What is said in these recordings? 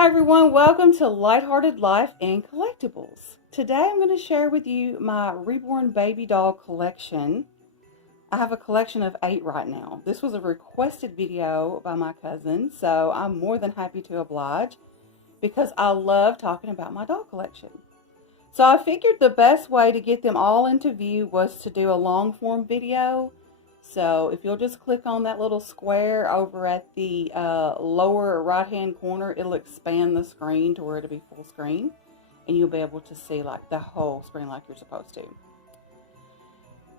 Hi everyone, welcome to Lighthearted Life and Collectibles. Today I'm going to share with you my Reborn baby doll collection. I have a collection of 8 right now. This was a requested video by my cousin, so I'm more than happy to oblige because I love talking about my doll collection. So I figured the best way to get them all into view was to do a long form video. So if you'll just click on that little square over at the lower right hand corner, it'll expand the screen to where it'll be full screen. And you'll be able to see like the whole screen like you're supposed to.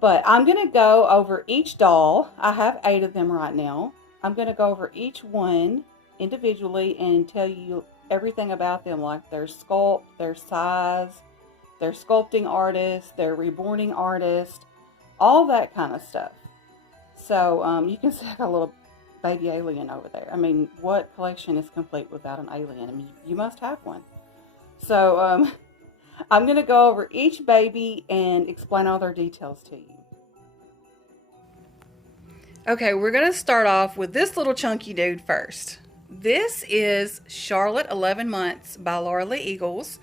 But I'm going to go over each doll. I have 8 of them right now. I'm going to go over each one individually and tell you everything about them, like their sculpt, their size, their sculpting artist, their reborning artist, all that kind of stuff. So you can see I got a little baby alien over there. I mean, what collection is complete without an alien? I mean, you must have one. So I'm going to go over each baby and explain all their details to you. Okay, we're going to start off with this little chunky dude first. This is Charlotte 11 Months by Laura Lee Eagles.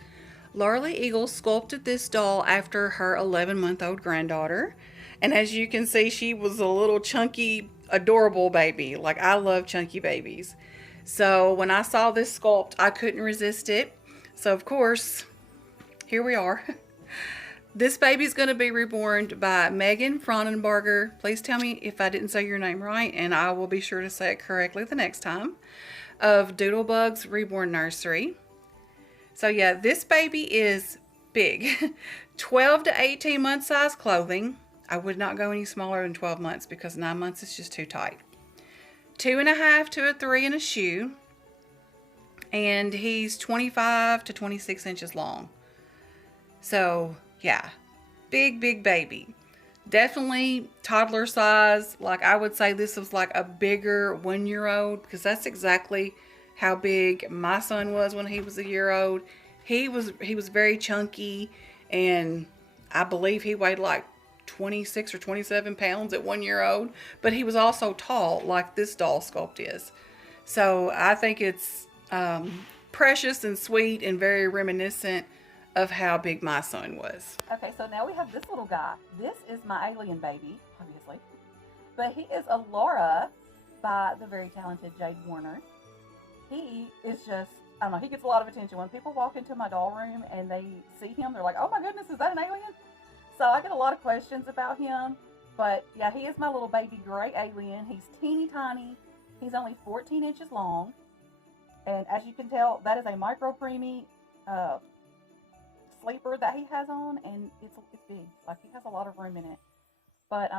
Laura Lee Eagles sculpted this doll after her 11-month-old granddaughter. And as you can see, she was a little chunky, adorable baby. Like, I love chunky babies. So when I saw this sculpt, I couldn't resist it. So of course, here we are. This baby's going to be reborn by Megan Fraunenberger. Please tell me if I didn't say your name right, and I will be sure to say it correctly the next time. Of Doodlebug's Reborn Nursery. So yeah, this baby is big. 12 to 18 month size clothing. I would not go any smaller than 12 months because 9 months is just too tight. 2.5 to a 3 in a shoe. And he's 25 to 26 inches long. So yeah, big baby. Definitely toddler size. Like, I would say this was like a bigger 1-year-old, because that's exactly how big my son was when he was a year old. He was very chunky, and I believe he weighed like 26 or 27 pounds at 1 year old, but he was also tall like this doll sculpt is. So I think it's precious and sweet and very reminiscent of how big my son was. Okay, so now we have this little guy. This is my alien baby, obviously, but he is a Laura by the very talented Jade Warner. He is just, I don't know, he gets a lot of attention. When people walk into my doll room and they see him, they're like, oh my goodness, is that an alien? So I get a lot of questions about him. But yeah, he is my little baby gray alien. He's teeny tiny. He's only 14 inches long. And as you can tell, that is a micro preemie sleeper that he has on. And it's big. Like, he has a lot of room in it. But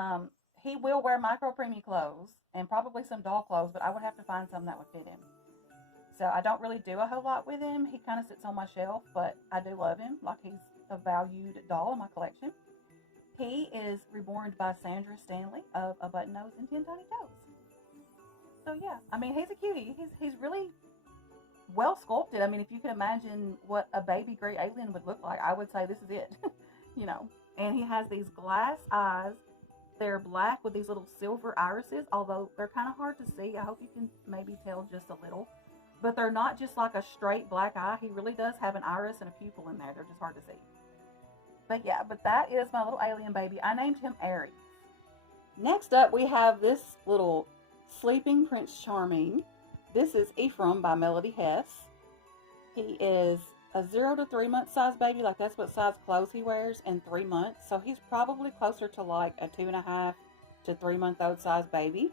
he will wear micro preemie clothes and probably some doll clothes. But I would have to find some that would fit him. So I don't really do a whole lot with him. He kind of sits on my shelf, but I do love him. Like, he's a valued doll in my collection. He is reborn by Sandra Stanley of A Button Nose and 10 Tiny Toes. So yeah, I mean, he's a cutie. He's really well sculpted. I mean, if you can imagine what a baby gray alien would look like, I would say this is it. You know, and he has these glass eyes. They're black with these little silver irises, although they're kind of hard to see. I hope you can maybe tell just a little. But they're not just like a straight black eye. He really does have an iris and a pupil in there. They're just hard to see. But yeah, but that is my little alien baby. I named him Aries. Next up, we have this little sleeping Prince Charming. This is Ephraim by Melody Hess. He is a 0 to 3 month size baby. Like, that's what size clothes he wears in 3 months. So he's probably closer to like a 2.5 to 3 month old size baby.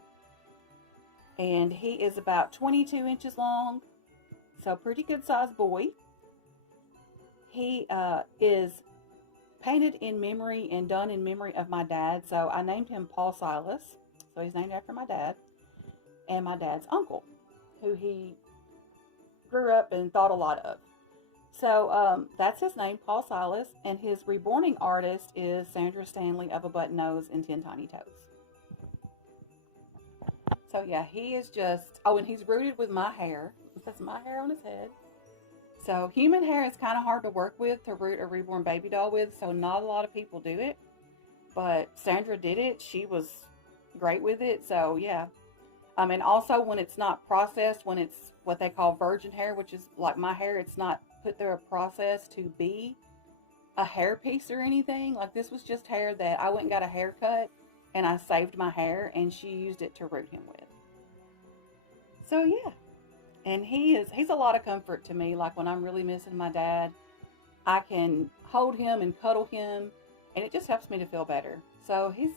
And he is about 22 inches long, so pretty good sized boy. He is painted in memory and done in memory of my dad, so I named him Paul Silas. So he's named after my dad and my dad's uncle, who he grew up and thought a lot of. So that's his name, Paul Silas, and his reborning artist is Sandra Stanley of A Button Nose and 10 Tiny Toes. So yeah, he is just, oh, and he's rooted with my hair. That's my hair on his head. So human hair is kind of hard to work with, to root a reborn baby doll with, so not a lot of people do it. But Sandra did it. She was great with it. So yeah, And also when it's not processed, when it's what they call virgin hair, which is like my hair, it's not put through a process to be a hair piece or anything. Like this was just hair that I went and got a haircut and I saved my hair and she used it to root him with. So yeah. And he's a lot of comfort to me. Like when I'm really missing my dad, I can hold him and cuddle him and it just helps me to feel better. So he's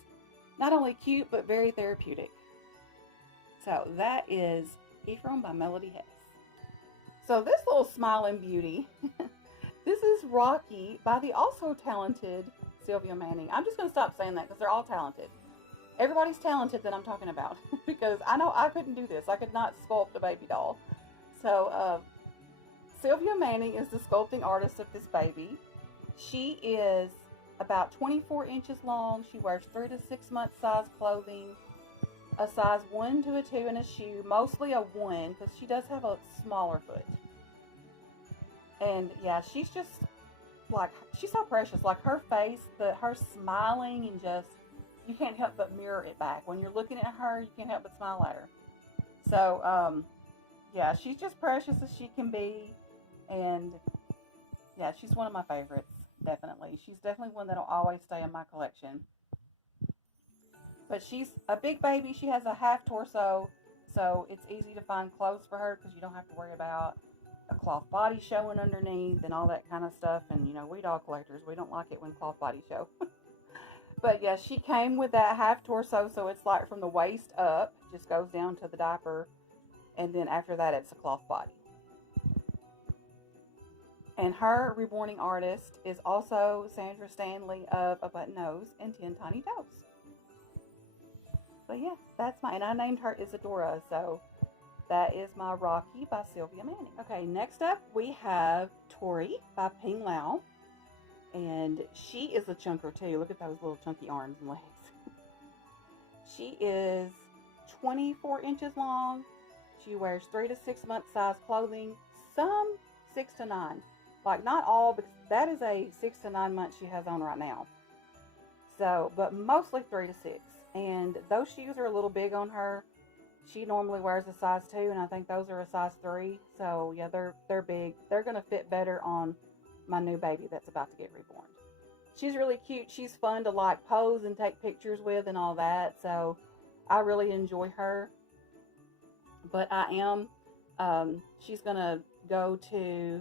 not only cute but very therapeutic. So that is Ephraim by Melody Hess. So this little smiling beauty, this is Rocky by the also talented Sylvia Manning. I'm just going to stop saying that because they're all talented. Everybody's talented that I'm talking about because I know I couldn't do this. I could not sculpt a baby doll. So Sylvia Manning is the sculpting artist of this baby. She is about 24 inches long. She wears 3 to 6 month size clothing, a size 1 to a 2 in a shoe, mostly a 1 because she does have a smaller foot. And yeah, she's just like, she's so precious. Like her face, her smiling and just, you can't help but mirror it back. When you're looking at her, you can't help but smile at her. So, yeah, she's just precious as she can be. And yeah, she's one of my favorites, definitely. She's definitely one that'll always stay in my collection. But she's a big baby. She has a half torso, so it's easy to find clothes for her because you don't have to worry about a cloth body showing underneath and all that kind of stuff. And, you know, we doll collectors, we don't like it when cloth bodies show. But, yeah, she came with that half torso, so it's like from the waist up, just goes down to the diaper. And then after that, it's a cloth body. And her reborning artist is also Sandra Stanley of A Button Nose and 10 Tiny Toes. So yeah, that's and I named her Isadora, so that is my Rocky by Sylvia Manning. Okay, next up we have Tori by Ping Lau. And she is a chunker too. Look at those little chunky arms and legs. She is 24 inches long. She wears 3 to 6 month size clothing, some 6 to 9. Like not all, because that is a 6 to 9 months she has on right now. So, but mostly 3 to 6. And those shoes are a little big on her. She normally wears a size 2, and I think those are a size 3. So yeah, they're big. They're gonna fit better on my new baby that's about to get reborn. She's really cute. She's fun to like pose and take pictures with and all that. So I really enjoy her. But she's gonna go to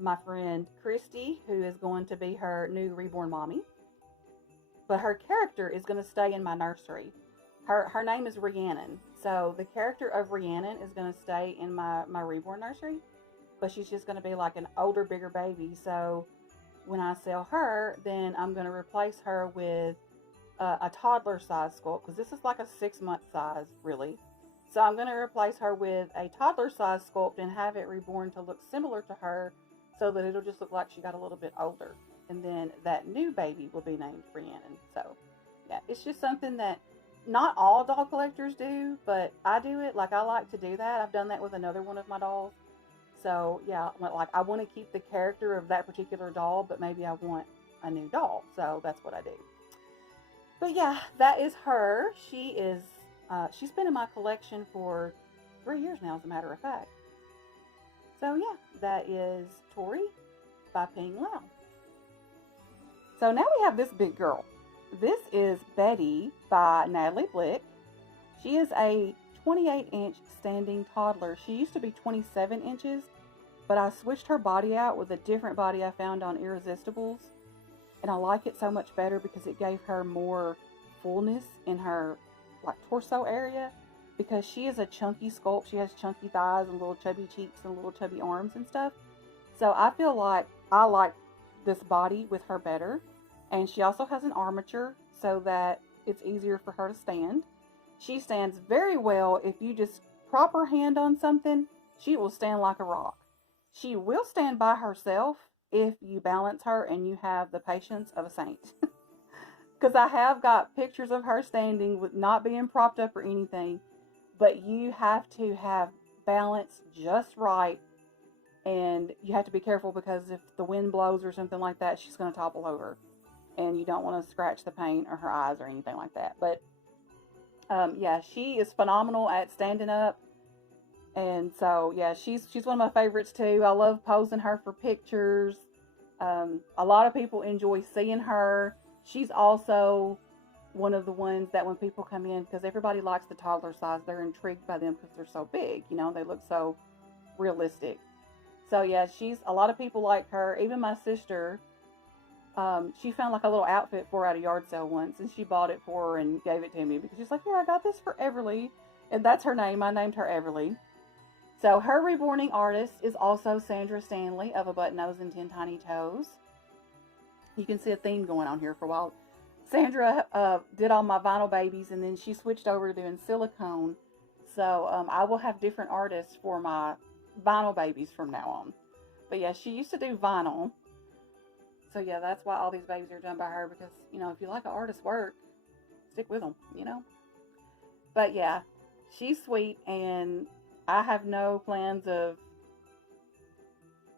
my friend Christy, who is going to be her new reborn mommy. But her character is going to stay in my nursery. Her name is Rhiannon. So the character of Rhiannon is going to stay in my reborn nursery. But she's just going to be like an older, bigger baby. So when I sell her, then I'm going to replace her with a toddler size sculpt. Because this is like a 6 month size, really. So I'm going to replace her with a toddler size sculpt and have it reborn to look similar to her. So that it'll just look like she got a little bit older. And then that new baby will be named Rhiannon. So, yeah, it's just something that not all doll collectors do, but I do it. Like, I like to do that. I've done that with another one of my dolls. So, yeah, like, I want to keep the character of that particular doll, but maybe I want a new doll. So, that's what I do. But, yeah, that is her. She is, she's been in my collection for 3 years now, as a matter of fact. So, yeah, that is Tori by Ping Lau. So now we have this big girl. This is Betty by Natalie Blick. She is a 28-inch standing toddler. She used to be 27 inches, but I switched her body out with a different body I found on Irresistibles. And I like it so much better because it gave her more fullness in her like torso area. Because she is a chunky sculpt. She has chunky thighs and little chubby cheeks and little chubby arms and stuff. So I feel like I like this body with her better. And she also has an armature so that it's easier for her to stand. She stands very well. If you just prop her hand on something, she will stand like a rock. She will stand by herself if you balance her and you have the patience of a saint. Because I have got pictures of her standing with not being propped up or anything. But you have to have balance just right. And you have to be careful because if the wind blows or something like that, she's going to topple over. And you don't want to scratch the paint or her eyes or anything like that. But Yeah, she is phenomenal at standing up. And so, yeah, she's one of my favorites too. I love posing her for pictures. A lot of people enjoy seeing her. She's also one of the ones that when people come in, because everybody likes the toddler size, they're intrigued by them because they're so big. You know, they look so realistic. So yeah, she's a lot of people like her. Even my sister, she found like a little outfit for her at a yard sale once, and she bought it for her and gave it to me because she's like, "Yeah, I got this for Everly," and that's her name. I named her Everly. So her reborning artist is also Sandra Stanley of A Button Nose and 10 Tiny Toes. You can see a theme going on here for a while. Sandra did all my vinyl babies, and then she switched over to doing silicone. So I will have different artists for my vinyl babies from now on. But yeah, she used to do vinyl. So yeah, that's why all these babies are done by her, because, you know, if you like an artist's work, stick with them, you know. But yeah, she's sweet, and I have no plans of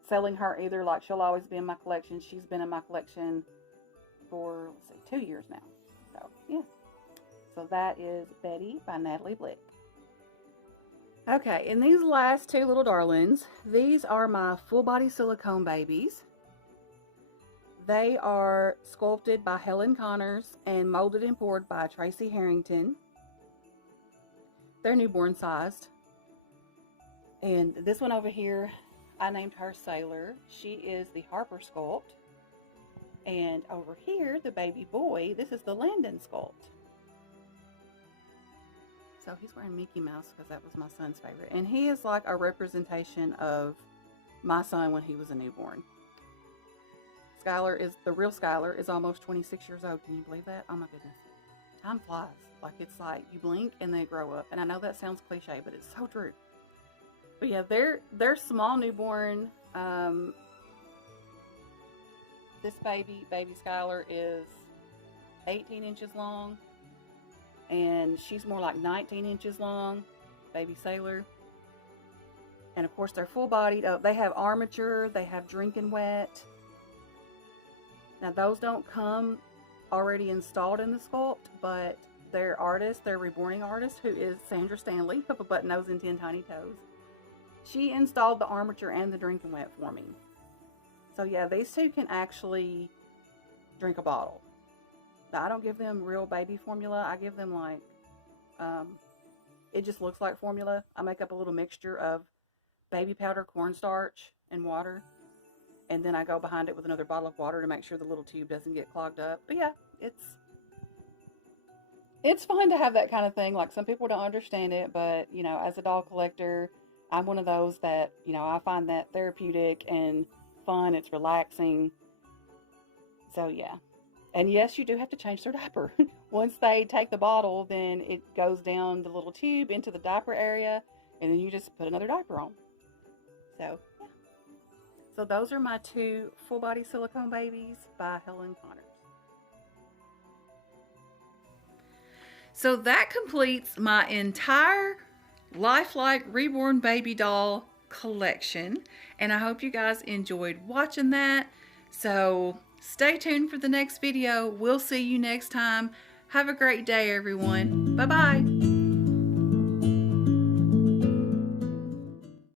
selling her either. Like, she'll always be in my collection. She's been in my collection for, let's see, 2 years now. So, yeah. So that is Betty by Natalie Blick. Okay, and these last two little darlings, these are my full body silicone babies. They are sculpted by Helen Connors and molded and poured by Tracy Harrington. They're newborn sized. And this one over here, I named her Sailor. She is the Harper sculpt. And over here, the baby boy, this is the Landon sculpt. So he's wearing Mickey Mouse because that was my son's favorite. And he is like a representation of my son when he was a newborn. The real Skylar is almost 26 years old. Can you believe that? Oh my goodness. Time flies. Like, it's like you blink and they grow up. And I know that sounds cliche, but it's so true. But yeah, they're small newborn. This baby Skylar, is 18 inches long, and she's more like 19 inches long, baby Sailor. And of course, they're full bodied. Oh, they have armature, they have drinking wet. Now, those don't come already installed in the sculpt, but their artist, their reborning artist, who is Sandra Stanley of A Button Nose and 10 Tiny Toes, she installed the armature and the drinking wet for me. So yeah, these two can actually drink a bottle. Now, I don't give them real baby formula. I give them like, it just looks like formula. I make up a little mixture of baby powder, cornstarch, and water. And then I go behind it with another bottle of water to make sure the little tube doesn't get clogged up. But yeah, it's fun to have that kind of thing. Like, some people don't understand it, but, you know, as a doll collector, I'm one of those that, you know, I find that therapeutic and fun. It's relaxing. So yeah. And yes, you do have to change their diaper. Once they take the bottle, then it goes down the little tube into the diaper area, and then you just put another diaper on. So yeah. So those are my two full body silicone babies by Helen Connors. So that completes my entire lifelike reborn baby doll collection, and I hope you guys enjoyed watching that. So stay tuned for the next video. We'll see you next time. Have a great day, everyone. Bye bye.